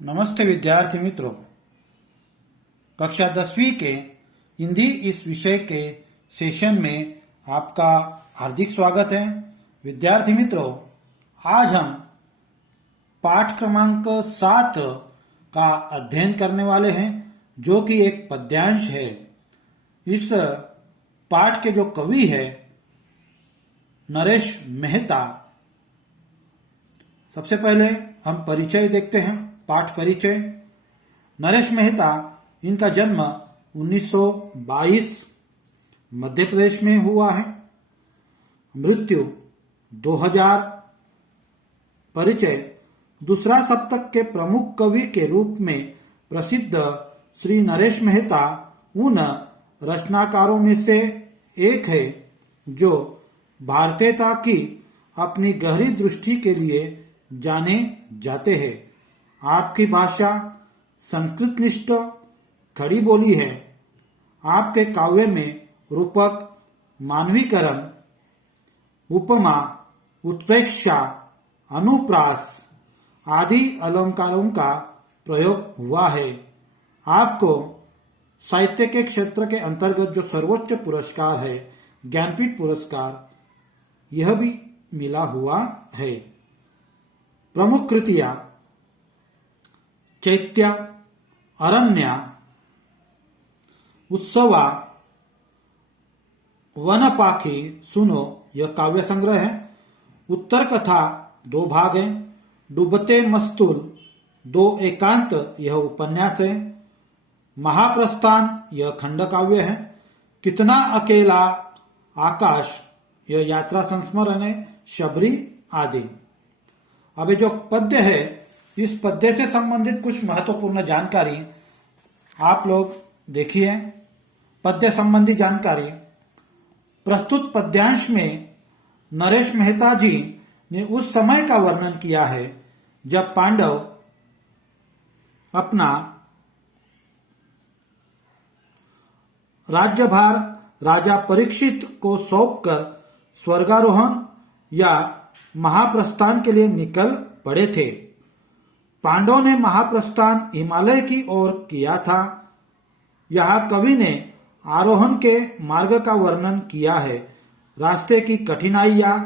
नमस्ते विद्यार्थी मित्रों। कक्षा 10वीं के हिंदी इस विषय के सेशन में आपका हार्दिक स्वागत है। विद्यार्थी मित्रों, आज हम पाठ क्रमांक 7 का अध्ययन करने वाले हैं, जो कि एक पद्यांश है। इस पाठ के जो कवि है नरेश मेहता। सबसे पहले हम परिचय देखते हैं। पाठ परिचय। नरेश मेहता, इनका जन्म 1922 मध्य प्रदेश में हुआ है। मृत्यु 2000। परिचय। दूसरा शतक के प्रमुख कवि के रूप में प्रसिद्ध श्री नरेश मेहता उन रचनाकारों में से एक है जो भारतीयता की अपनी गहरी दृष्टि के लिए जाने जाते हैं। आपकी भाषा संस्कृतनिष्ठ खड़ी बोली है। आपके काव्य में रूपक, मानवीकरण, उपमा, उत्प्रेक्षा, अनुप्रास आदि अलंकारों का प्रयोग हुआ है। आपको साहित्य के क्षेत्र के अंतर्गत जो सर्वोच्च पुरस्कार है, ज्ञानपीठ पुरस्कार, यह भी मिला हुआ है। प्रमुख कृतियां: चैत्य, अरण्य, उत्सवा, वनपाखी सुनो, यह काव्य संग्रह है। उत्तर कथा 2 भाग है। डूबते मस्तूल 2 एकांत, यह उपन्यास है। महाप्रस्थान, यह खंड काव्य है। कितना अकेला आकाश, यह यात्रा संस्मरण है। शबरी आदि। अब जो पद्य है, इस पद्य से संबंधित कुछ महत्वपूर्ण जानकारी आप लोग देखिए। पद्य संबंधी जानकारी। प्रस्तुत पद्यांश में नरेश मेहता जी ने उस समय का वर्णन किया है जब पांडव अपना राज्यभार राजा परीक्षित को सौंपकर स्वर्गारोहण या महाप्रस्थान के लिए निकल पड़े थे। पांडवों ने महाप्रस्थान हिमालय की ओर किया था। यहाँ कवि ने आरोहण के मार्ग का वर्णन किया है। रास्ते की कठिनाइयां,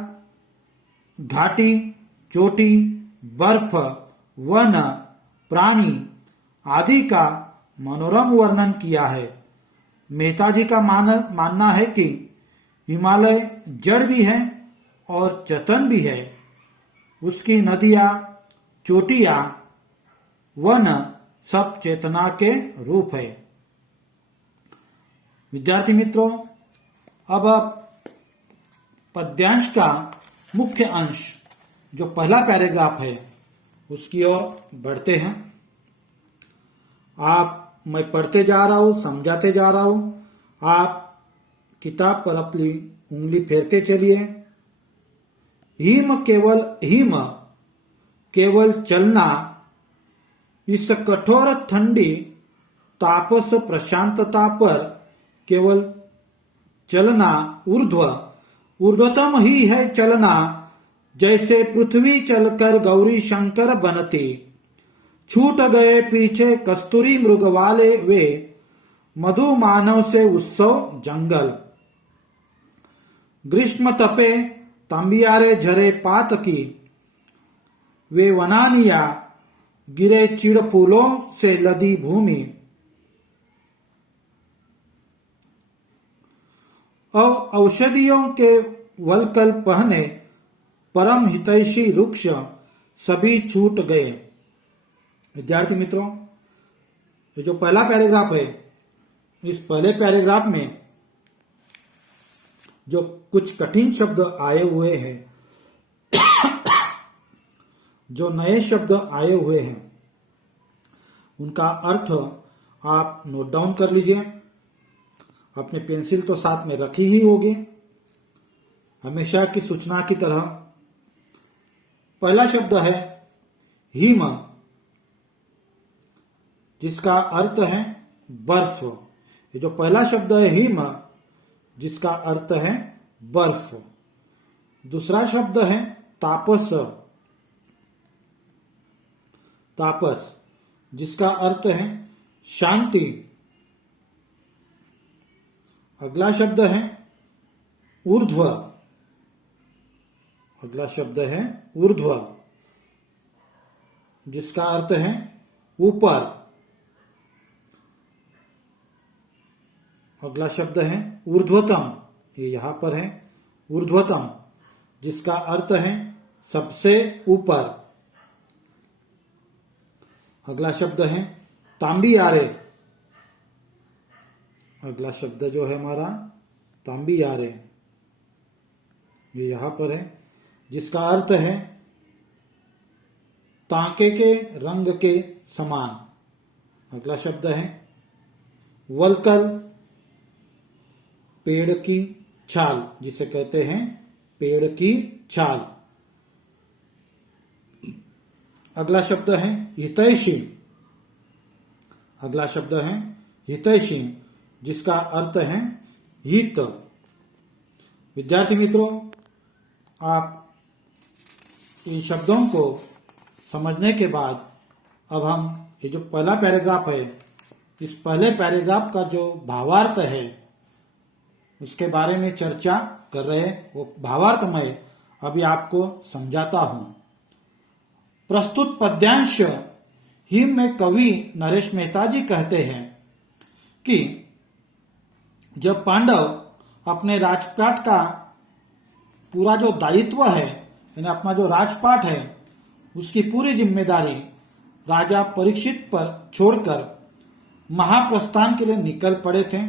घाटी, चोटी, बर्फ, वन, प्राणी आदि का मनोरम वर्णन किया है। मेहता जी का मानना है कि हिमालय जड़ भी है और चेतन भी है। उसकी नदियां, चोटियां, वन सब चेतना के रूप है। विद्यार्थी मित्रों, अब पद्यांश का मुख्य अंश जो पहला पैराग्राफ है उसकी ओर बढ़ते हैं। मैं पढ़ते जा रहा हूं, समझाते जा रहा हूं, आप किताब पर अपनी उंगली फेरते चलिए। हिम केवल चलना, इस कठोर ठंडी तापस प्रशांतता पर केवल चलना ऊर्ध्वतम ही है चलना। जैसे पृथ्वी चलकर गौरी शंकर बनती, छूट गए पीछे कस्तूरी मृग वाले वे, मधु मानव से उत्सव जंगल। ग्रीष्म तपे तंबियारे झरे पात की, वे वनानिया गिरे चिड़ फूलों से लदी भूमि। औषधियों के वलकल पहने परम हितैषी वृक्ष सभी छूट गए। विद्यार्थी मित्रों, ये जो पहला पैराग्राफ है, इस पहले पैराग्राफ में जो कुछ कठिन शब्द आए हुए हैं, जो नए शब्द आए हुए हैं, उनका अर्थ आप नोट डाउन कर लीजिए। अपने पेंसिल तो साथ में रखी ही होगी, हमेशा की सूचना की तरह। पहला शब्द है हिम, जिसका अर्थ है बर्फ। ये जो पहला शब्द है हिम, जिसका अर्थ है बर्फ। दूसरा शब्द है तापस। तापस जिसका अर्थ है शांति। अगला शब्द है ऊर्ध्व। अगला शब्द है ऊर्ध्व, जिसका अर्थ है ऊपर। अगला शब्द है ऊर्ध्वतम, ये यहां पर है ऊर्ध्वतम, जिसका अर्थ है सबसे ऊपर। अगला शब्द है तांबियारे। अगला शब्द जो है हमारा तांबियारे, ये यहां पर है, जिसका अर्थ है तांके के रंग के समान। अगला शब्द है वलकल, पेड़ की छाल, जिसे कहते हैं पेड़ की छाल। अगला शब्द है हितैषी। अगला शब्द है हितैषी, जिसका अर्थ है हित। विद्यार्थी मित्रों, आप इन शब्दों को समझने के बाद अब हम ये जो पहला पैराग्राफ है, इस पहले पैराग्राफ का जो भावार्थ है उसके बारे में चर्चा कर रहे हैं। वो भावार्थ मैं अभी आपको समझाता हूं। प्रस्तुत पद्यांश हिम में कवि नरेश मेहता जी कहते हैं कि जब पांडव अपने राजपाट का पूरा जो दायित्व है, यानी अपना जो राजपाट है, उसकी पूरी जिम्मेदारी राजा परीक्षित पर छोड़कर महाप्रस्थान के लिए निकल पड़े थे।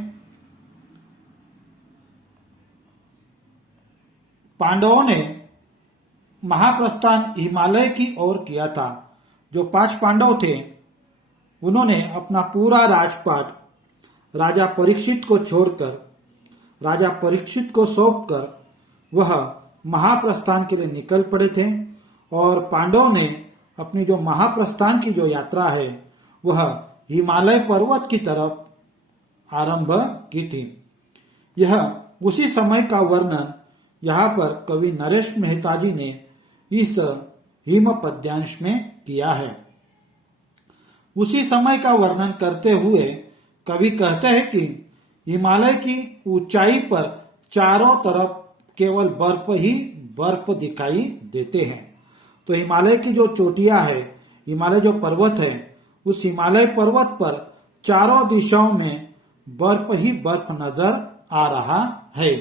पांडवों ने महाप्रस्थान हिमालय की ओर किया था। जो 5 पांडव थे, उन्होंने अपना पूरा राजपाट राजा परीक्षित को छोड़कर, राजा परीक्षित को सौंपकर वह महाप्रस्थान के लिए निकल पड़े थे। और पांडवों ने अपनी जो महाप्रस्थान की जो यात्रा है वह हिमालय पर्वत की तरफ आरंभ की थी। यह उसी समय का वर्णन यहाँ पर कवि नरेश मेहता जी ने इस हिम पद्यांश में किया है। उसी समय का वर्णन करते हुए कवि कहते हैं कि हिमालय की ऊंचाई पर चारों तरफ केवल बर्फ ही बर्फ दिखाई देते हैं। तो हिमालय की जो चोटियां है, हिमालय जो पर्वत है, उस हिमालय पर्वत पर चारों दिशाओं में बर्फ ही बर्फ नजर आ रहा है।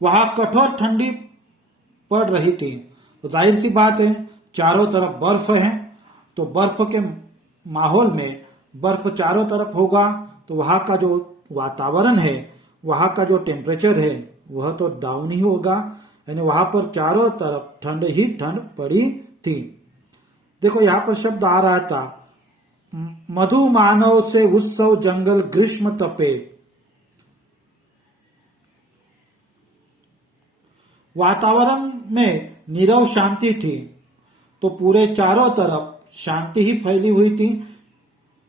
वहां कठोर ठंडी पड़ रही थी, तो जाहिर सी बात है चारों तरफ बर्फ है, तो बर्फ के माहौल में बर्फ चारों तरफ होगा, तो वहां का जो वातावरण है, वहां का जो टेम्परेचर है वह तो डाउन ही होगा, यानी वहां पर चारों तरफ ठंड ही ठंड पड़ी थी। देखो यहां पर शब्द आ रहा था मधु मानव से उत्सव जंगल ग्रीष्म तपे। वातावरण में नीरव शांति थी, तो पूरे चारों तरफ शांति ही फैली हुई थी।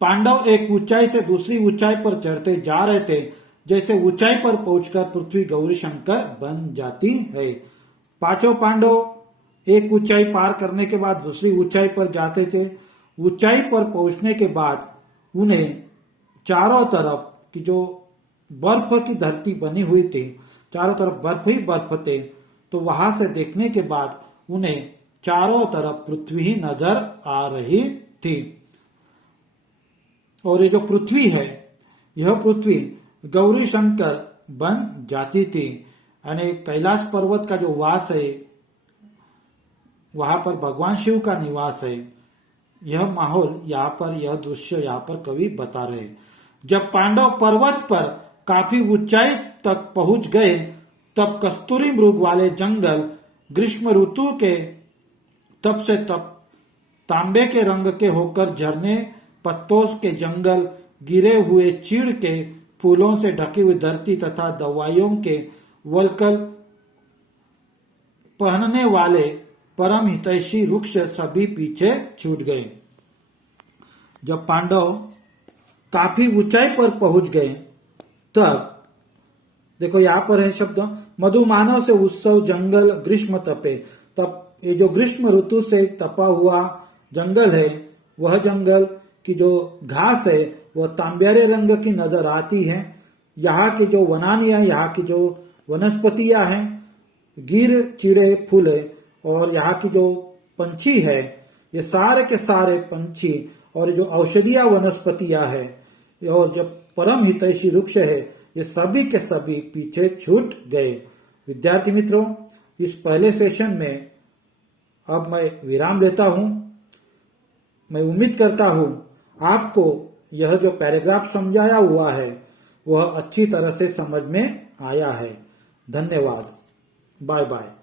पांडव एक ऊंचाई से दूसरी ऊंचाई पर चढ़ते जा रहे थे, जैसे ऊंचाई पर पहुंचकर पृथ्वी गौरी शंकर बन जाती है। 5 पांडव एक ऊंचाई पार करने के बाद दूसरी ऊंचाई पर जाते थे। ऊंचाई पर पहुंचने के बाद उन्हें चारों तरफ की जो बर्फ की धरती बनी हुई थी, चारों तरफ बर्फ ही बर्फ थे, तो वहां से देखने के बाद उन्हें चारों तरफ पृथ्वी ही नजर आ रही थी। और ये जो पृथ्वी है, यह पृथ्वी गौरी शंकर बन जाती थी, यानी कैलाश पर्वत का जो वास है, वहां पर भगवान शिव का निवास है। यह माहौल यहाँ पर, यह दृश्य यहाँ पर कवि बता रहे। जब पांडव पर्वत पर काफी ऊंचाई तक पहुंच गए, तब कस्तूरी मृग वाले जंगल ग्रीष्म ऋतु के तप से तप तांबे के रंग के होकर झरने, पत्तों के जंगल, गिरे हुए चीड़ के फूलों से ढकी हुई धरती तथा दवाइयों के वलकल पहनने वाले परम हितैषी वृक्ष सभी पीछे छूट गए। जब पांडव काफी ऊंचाई पर पहुंच गए, तब देखो यहां पर है शब्द मधुमानव से उत्सव जंगल ग्रीष्म तपे। तब ये जो ग्रीष्म ऋतु से तपा हुआ जंगल है, वह जंगल की जो घास है वह तांबेरे रंग की नजर आती है। यहाँ की जो वनानियां, यहाँ की जो वनस्पतियां हैं, गिर चिड़े फूले और यहाँ की जो पंछी है, ये सारे के सारे पंछी और जो औषधीय वनस्पतियां है और जो परम हितैषी वृक्ष है, ये सभी के सभी पीछे छूट गए। विद्यार्थी मित्रों, इस पहले सेशन में अब मैं विराम लेता हूं। मैं उम्मीद करता हूं आपको यह जो पैराग्राफ समझाया हुआ है वह अच्छी तरह से समझ में आया है। धन्यवाद। Bye bye.